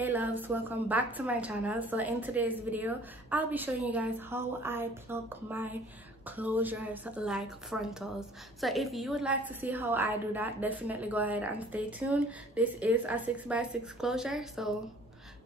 Hey loves, welcome back to my channel. So in today's video I'll be showing you guys how I pluck my closures like frontals. So if you would like to see how I do that, definitely go ahead and stay tuned. This is a 6x6 closure, so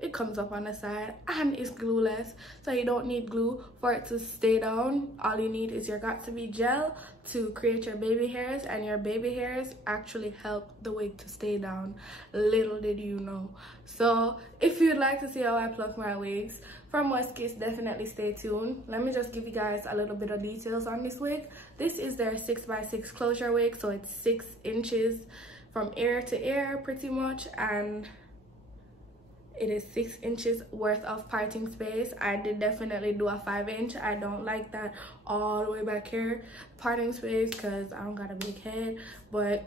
it comes up on the side and it's glueless, so you don't need glue for it to stay down. All you need is your got2b gel to create your baby hairs, and your baby hairs actually help the wig to stay down. Little did you know. So if you'd like to see how I pluck my wigs from West Kiss, definitely stay tuned. Let me just give you guys a little bit of details on this wig. This is their 6x6 closure wig, so it's 6 inches from ear to ear pretty much, and it is 6 inches worth of parting space. I did definitely do a 5-inch. I don't like that all the way back here parting space because I don't got a big head. But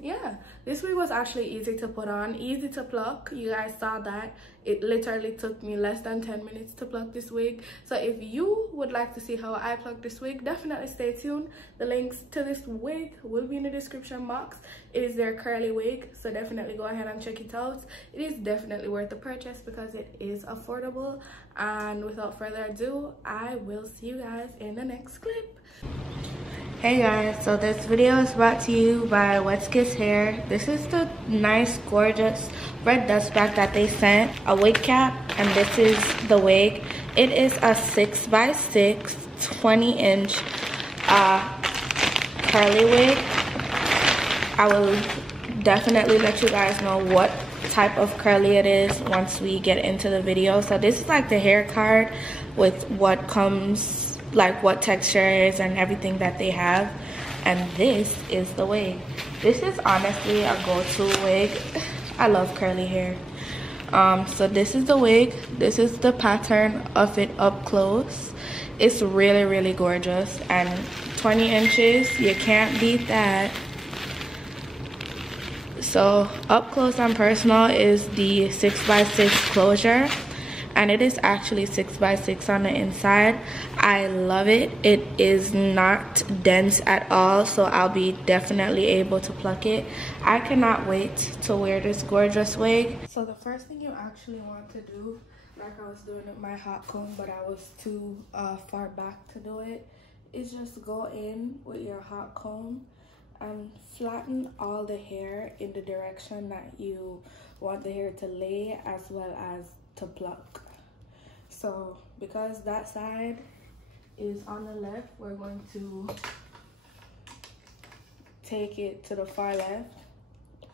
yeah, this wig was actually easy to put on, easy to pluck. You guys saw that it literally took me less than 10 minutes to pluck this wig. So if you would like to see how I pluck this wig, definitely stay tuned. The links to this wig will be in the description box. It is their curly wig, so definitely go ahead and check it out. It is definitely worth the purchase because it is affordable. And without further ado, I will see you guys in the next clip. Hey guys, so this video is brought to you by West Kiss Hair. This is the nice, gorgeous red dust bag that they sent, a wig cap, and this is the wig. It is a 6x6 20-inch curly wig. I will definitely let you guys know what type of curly it is once we get into the video. So this is like the hair card with what comes, like what textures and everything that they have, and this is the wig. This is honestly a go-to wig. I love curly hair. So this is the wig. This is the pattern of it up close. It's really, really gorgeous, and 20 inches, you can't beat that. So up close and personal is the 6x6 closure, and it is actually 6x6 on the inside. I love it. It is not dense at all, so I'll be definitely able to pluck it. I cannot wait to wear this gorgeous wig. So the first thing you actually want to do, like I was doing with my hot comb but I was too far back to do it, is just go in with your hot comb and flatten all the hair in the direction that you want the hair to lay, as well as to pluck. So because that side is on the left, we're going to take it to the far left,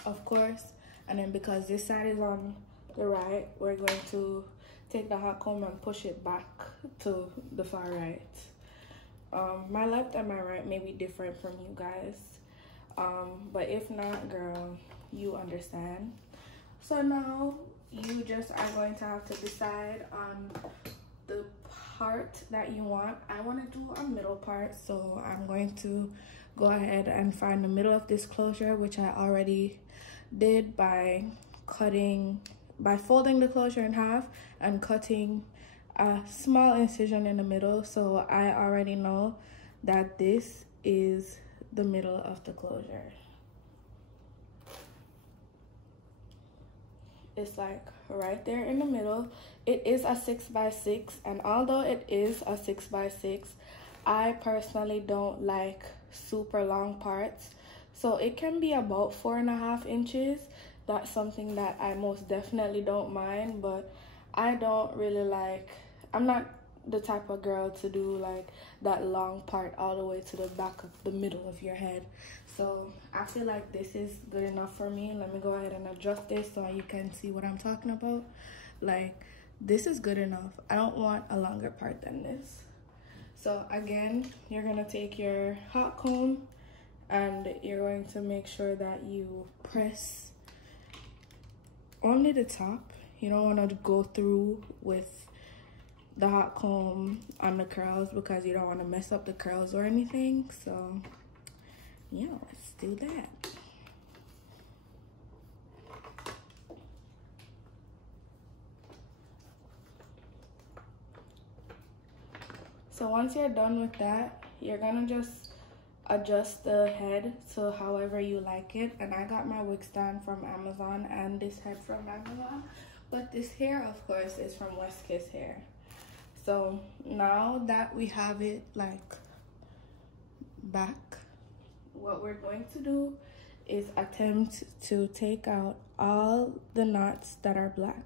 of course, and then because this side is on the right, we're going to take the hot comb and push it back to the far right. My left and my right may be different from you guys, but if not, girl, you understand. So now you just are going to have to decide on the part that you want. I want to do a middle part, so I'm going to go ahead and find the middle of this closure, which I already did by folding the closure in half and cutting a small incision in the middle. So I already know that this is the middle of the closure. It's like right there in the middle. It is a 6x6, and although it is a 6x6, I personally don't like super long parts, so it can be about 4.5 inches. That's something that I most definitely don't mind, but I don't really like, I'm not the type of girl to do like that long part all the way to the back of the middle of your head. So I feel like this is good enough for me. Let me go ahead and adjust this so you can see what I'm talking about. Like, this is good enough. I don't want a longer part than this. So again, you're gonna take your hot comb and you're going to make sure that you press only the top. You don't want to go through with the hot comb on the curls because you don't want to mess up the curls or anything. So yeah, let's do that. So once you're done with that, you're gonna just adjust the head to however you like it. And I got my wig stand from Amazon and this head from Amazon, But this hair, of course, is from West Kiss hair. So now that we have it like back, what we're going to do is attempt to take out all the knots that are black.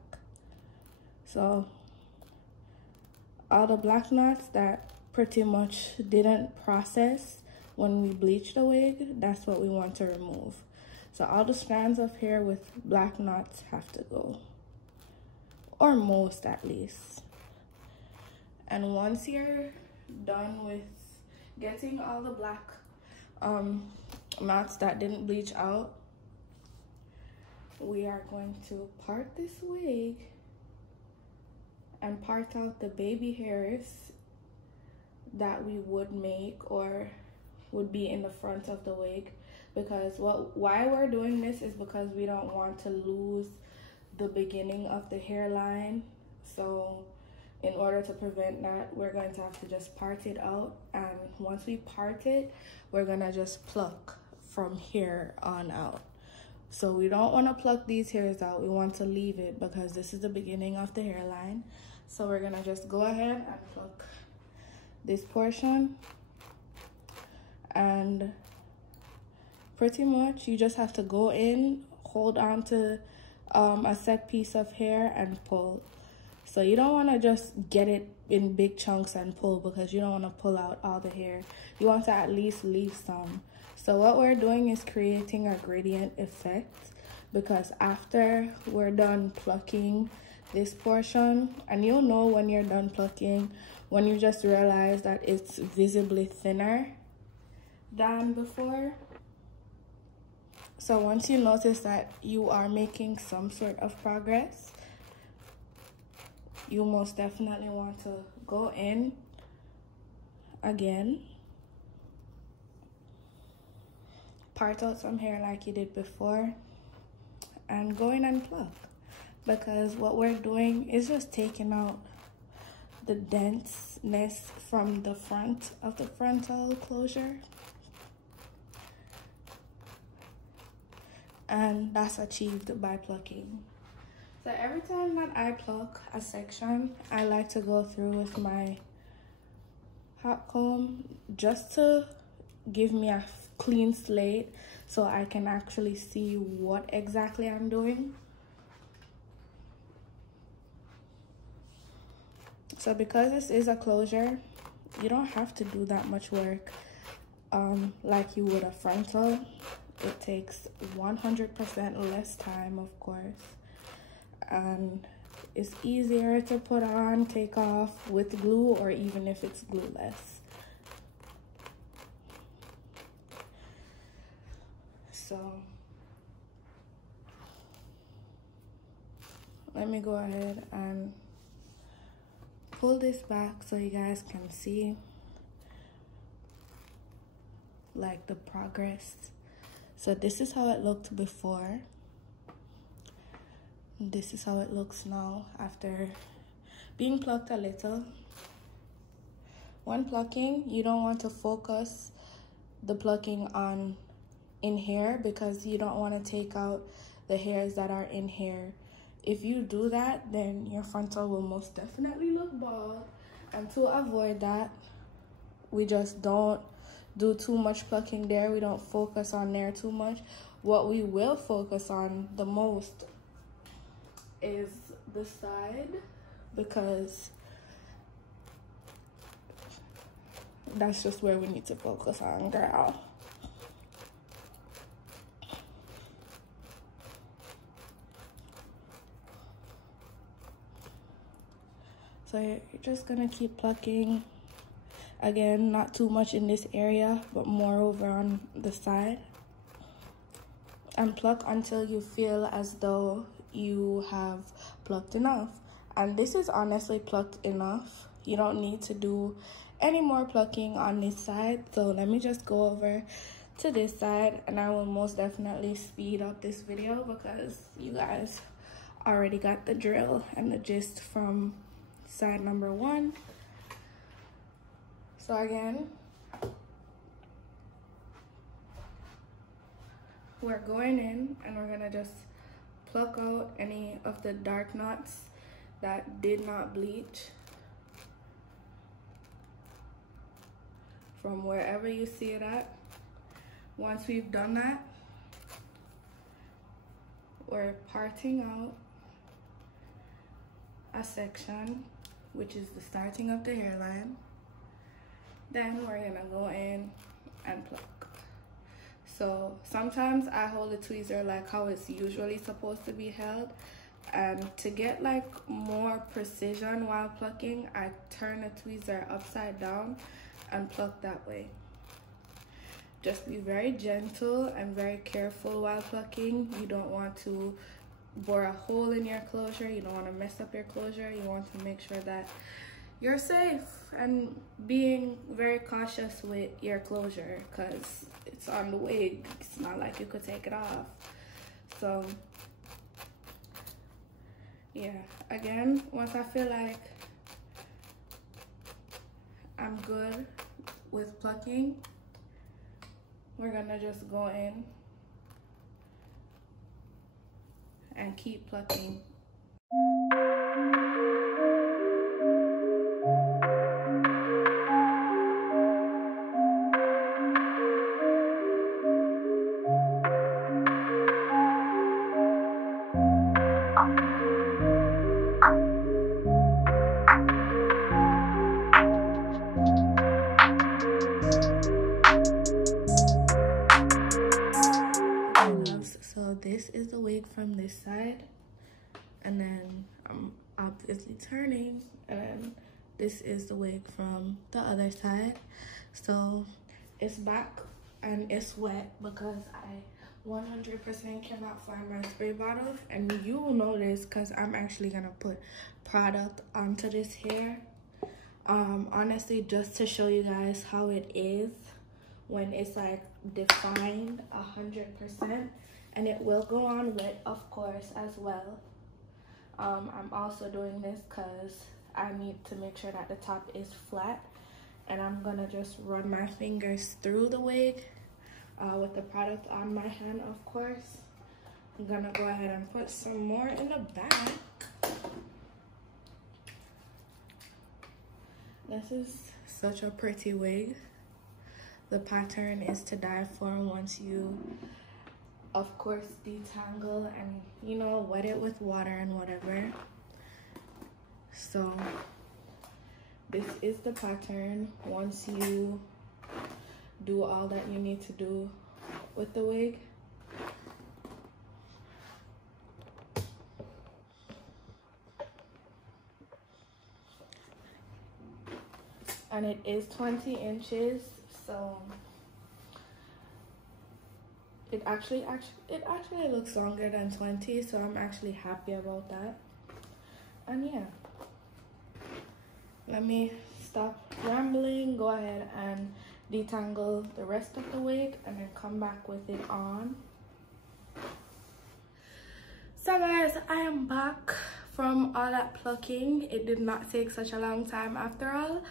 So all the black knots that pretty much didn't process when we bleached the wig, that's what we want to remove. So all the strands of hair with black knots have to go, or most at least. And once you're done with getting all the black knots that didn't bleach out, we are going to part this wig and part out the baby hairs that we would make or would be in the front of the wig. Because why we're doing this is because we don't want to lose the beginning of the hairline. So in order to prevent that, we're going to have to just part it out. And once we part it, we're gonna just pluck from here on out. So we don't want to pluck these hairs out. We want to leave it because this is the beginning of the hairline. So we're gonna just go ahead and pluck this portion. And pretty much you just have to go in, hold on to a set piece of hair and pull. So you don't want to just get it in big chunks and pull, because you don't want to pull out all the hair. You want to at least leave some. So what we're doing is creating a gradient effect, because after we're done plucking this portion, and you'll know when you're done plucking when you just realize that it's visibly thinner than before. So once you notice that you are making some sort of progress, you most definitely want to go in again, part out some hair like you did before, and go in and pluck. Because what we're doing is just taking out the denseness from the front of the frontal closure. And that's achieved by plucking. So every time that I pluck a section, I like to go through with my hot comb just to give me a clean slate so I can actually see what exactly I'm doing. So because this is a closure, you don't have to do that much work like you would a frontal. It takes 100% less time, of course, and it's easier to put on, take off with glue, or even if it's glueless. So let me go ahead and pull this back so you guys can see like the progress. So this is how it looked before. This is how it looks now after being plucked a little. When plucking, you don't want to focus the plucking on in here, because you don't want to take out the hairs that are in here. If you do that, then your frontal will most definitely look bald. And to avoid that, we just don't do too much plucking there. We don't focus on there too much. What we will focus on the most is the side, because that's just where we need to focus on, girl. So you're just gonna keep plucking. Again, not too much in this area, but more over on the side. And pluck until you feel as though you have plucked enough. And this is honestly plucked enough. You don't need to do any more plucking on this side. So let me just go over to this side, and I will most definitely speed up this video because you guys already got the drill and the gist from side number 1. So again, we're going in and we're gonna just pluck out any of the dark knots that did not bleach from wherever you see it at. Once we've done that, we're parting out a section, which is the starting of the hairline. Then we're gonna go in and pluck. So sometimes I hold the tweezer like how it's usually supposed to be held, and to get like more precision while plucking, I turn the tweezer upside down and pluck that way. Just be very gentle and very careful while plucking. You don't want to bore a hole in your closure. You don't want to mess up your closure. You want to make sure that you're safe and being very cautious with your closure, because it's on the wig. It's not like you could take it off. So yeah, again, once I feel like I'm good with plucking, we're gonna just go in and keep plucking. So this is the wig from this side, and then I'm obviously turning, and this is the wig from the other side. So it's back and it's wet because I 100% cannot find my spray bottle, and you will know this because I'm actually gonna put product onto this hair, honestly, just to show you guys how it is when it's like defined 100%. And it will go on wet, of course, as well. I'm also doing this because I need to make sure that the top is flat, and I'm gonna just run my fingers through the wig with the product on my hand, of course. I'm gonna go ahead and put some more in the back. This is such a pretty wig. The pattern is to die for once you, of course, detangle and, you know, wet it with water and whatever. So this is the pattern once you do all that you need to do with the wig. And it is 20 inches, so it actually looks longer than 20, so I'm actually happy about that. And yeah, let me stop rambling, go ahead and detangle the rest of the wig and then come back with it on. So guys, I am back from all that plucking. It did not take such a long time after all.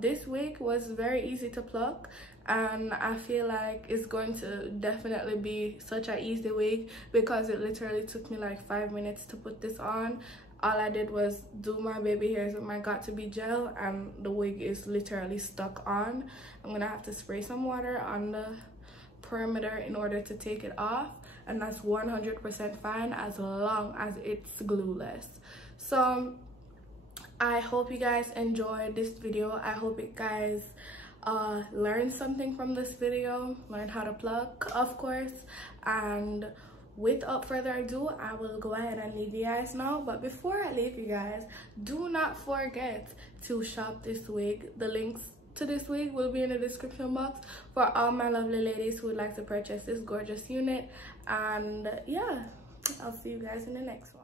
This wig was very easy to pluck, and I feel like it's going to definitely be such an easy wig because it literally took me like 5 minutes to put this on. All I did was do my baby hairs with my Got2b gel, and the wig is literally stuck on. I'm gonna have to spray some water on the perimeter in order to take it off, and that's 100% fine as long as it's glueless. So I hope you guys enjoyed this video. I hope you guys learned something from this video, learn how to pluck, of course. And without further ado, I will go ahead and leave you guys now. But before I leave you guys, do not forget to shop this wig. The links to this wig will be in the description box for all my lovely ladies who would like to purchase this gorgeous unit. And yeah, I'll see you guys in the next one.